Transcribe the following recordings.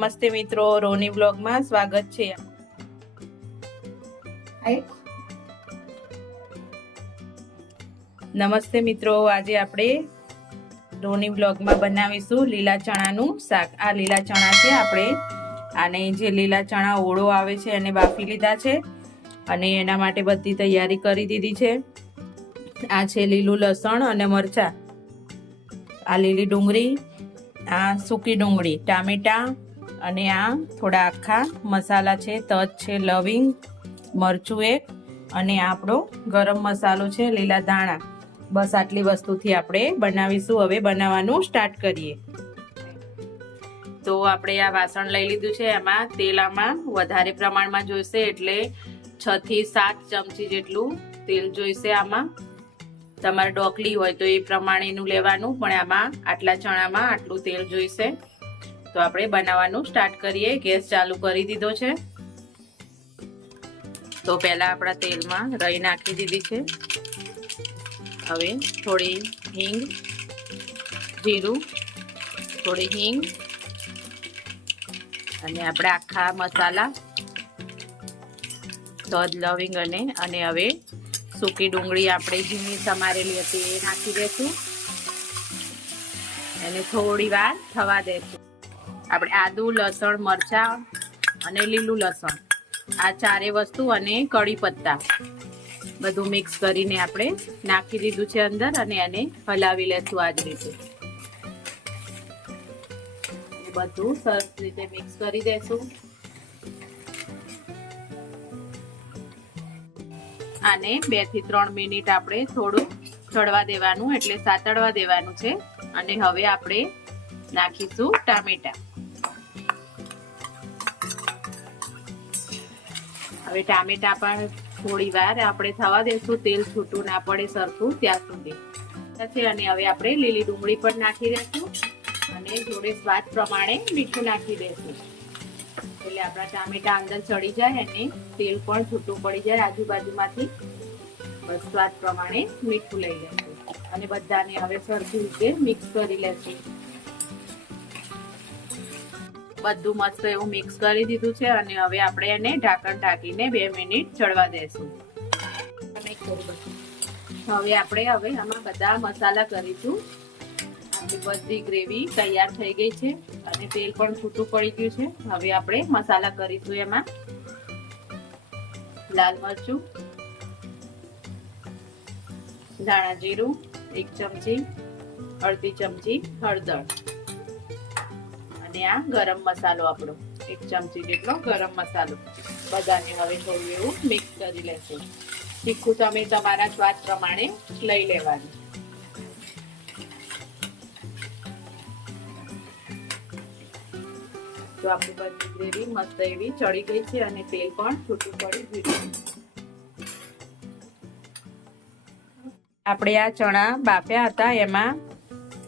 નમસ્તે મિત્રો, રોની બ્લોગમાં સ્વાગત છે નમસ્તે મિત્રો, આજે આપણે રોની બ્લોગમાં બનાવીશું લીલા ચણાનું શાક. આ લીલા ચણા છે આપણે અને જે લીલા ચણા ઓળો આવે છે એને બાફી લીધા છે અને એના માટે બધી તૈયારી કરી દીધી છે. આ છે લીલું લસણ અને મરચાં. આ લીલી ડુંગળી, આ સૂકી ડુંગળી, ટામેટાં અને આ થોડા આખા મસાલા છે, તજ છે, લવિંગ, મરચું એક અને આપણો ગરમ મસાલો છે, લીલા ધાણા. બસ આટલી વસ્તુથી આપણે બનાવીશું. હવે બનાવવાનું સ્ટાર્ટ કરીએ. તો આપણે આ વાસણ લઈ લીધું છે. એમાં તેલ આમાં વધારે પ્રમાણમાં જોઈશે એટલે છ થી સાત ચમચી જેટલું તેલ જોઈશે આમાં. તમારે ડોકલી હોય તો એ પ્રમાણેનું લેવાનું, પણ આમાં આટલા ચણામાં આટલું તેલ જોઈશે. તો આપણે બનાવવાનું સ્ટાર્ટ કરીએ. ગેસ ચાલુ કરી દીધો છે. તો પહેલા આપણા તેલમાં રહી નાખી દીધી છે. હવે થોડી હિંગ, જીરું, થોડી હિંગ અને આપણે આખા મસાલા તજ લવિંગ અને અને હવે સૂકી ડુંગળી આપણે ઝીણી સમારેલી હતી એ નાખી દઈશું એને થોડી વાર થવા દઈશું આપણે આદુ, લસણ, મરચાં અને લીલું લસણ. આ ચારે વસ્તુ અને કડી પત્તા. બધું મિક્સ કરીને આપણે નાખી દીધું છે અંદર અને એને હલાવી લેશું આ જ રીતે બધું સરસ રીતે મિક્સ કરી દેશું. આને બેથી ત્રણ મિનિટ આપણે થોડું ચડવા દેવાનું, એટલે સાતડવા દેવાનું છે. અને હવે આપણે નાખીશું ટામેટા. હવે ટામેટા પણ થોડી વાર આપણે થવા દેશું, તેલ છૂટું ના પડે સરખું ત્યાં સુધી. છે અને હવે આપણે લીલી ડુંગળી પણ નાખી દઈશું અને જોડે સ્વાદ પ્રમાણે મીઠું નાખી દઈશું એટલે આપણા ટામેટા અંદર ચડી જાય અને તેલ પણ છૂટું પડી જાય આજુબાજુમાંથી. બસ સ્વાદ પ્રમાણે મીઠું લઈ લેશું. અને બધાને હવે સરખી રીતે મિક્સ કરી લેશું. બધું મસ્ત એવું મિક્સ કરી દીધું છે અને હવે આપણે એને ઢાંકણ ઢાંકીને બે મિનિટ ચડવા દેશું. હવે આપણે હવે આમાં બધા મસાલા કરીશું. બધી ગ્રેવી તૈયાર થઈ ગઈ છે અને તેલ પણ છૂટું પડી ગયું છે. હવે આપણે મસાલા કરીશું એમાં. લાલ મરચું, ધાણા જીરું, એક ચમચી, અડધી ચમચી હળદર. અને આ ગરમ મસાલો આપણો. એક ચમચી જેટલો ગરમ મસાલો. બધાને હવે થોડું એવું મિક્સ કરી લેશું. તીખું તમે તમારા સ્વાદ પ્રમાણે લઈ લેવાનું. તો આપણી બધી ગ્રેવી મસ્ત એવી ચડી ગઈ છે અને તેલ પણ છૂટું પડી ગયું આપણે આ ચણા બાફ્યા હતા, એમાં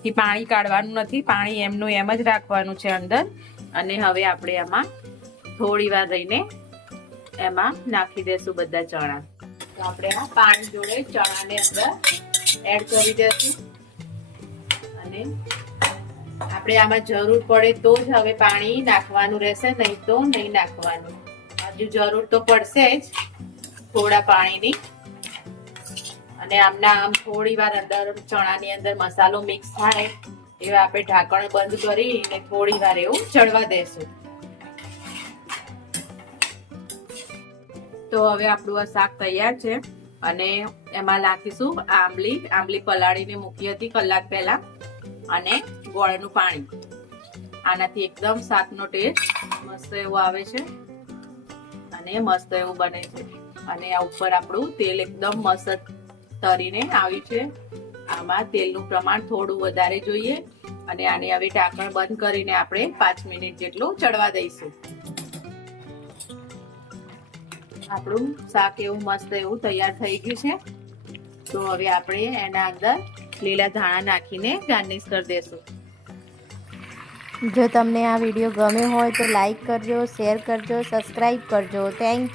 થી પાણી કાઢવાનું નથી, પાણી એમનું એમ જ રાખવાનું છે અંદર. અને હવે આપણે એમાં થોડી વાર રહીને એમાં નાખી દેશું બધા ચણા. તો આપણે આ પાણી જોડે ચણાને અંદર એડ કરી દેશું. અને આપણે આમાં જરૂર પડે તો જ હવે પાણી નાખવાનું રહેશે, નહીં તો નહીં નાખવાનું. હજુ જરૂર તો પડશે જ થોડા પાણીની. અને આમના આમ થોડી વાર અંદર ચણાની અંદર મસાલો મિક્સ થાય, એવા આપણે ઢાંકણ બંધ કરીને થોડી વાર એવું ચડવા દેશું. તો હવે આપણું આ શાક તૈયાર છે અને એમાં નાખીશું આંબલી. આંબલી પલાળીને મૂકી હતી કલાક પહેલા અને ગોળનું પાણી. આનાથી એકદમ શાકનો ટેસ્ટ મસ્ત એવો આવે છે અને મસ્ત એવું બને છે. અને આ ઉપર આપણું તેલ એકદમ મસ્ત તરીને આવી છે. આમાં તેલનું પ્રમાણ થોડું વધારે જોઈએ અને આને હવે ઢાંકણ બંધ કરીને આપણે પાંચ મિનિટ જેટલું ચડવા દઈશું. આપણું શાક એવું મસ્ત એવું તૈયાર થઈ ગયું છે. તો હવે આપણે એના અંદર લીલા ધાણા નાખીને ગાર્નિશ કરી દેશું. જો તમને આ વીડિયો ગમ્યો હોય તો લાઈક કરજો, શેર કરજો, સબસ્ક્રાઈબ કરજો. થેન્ક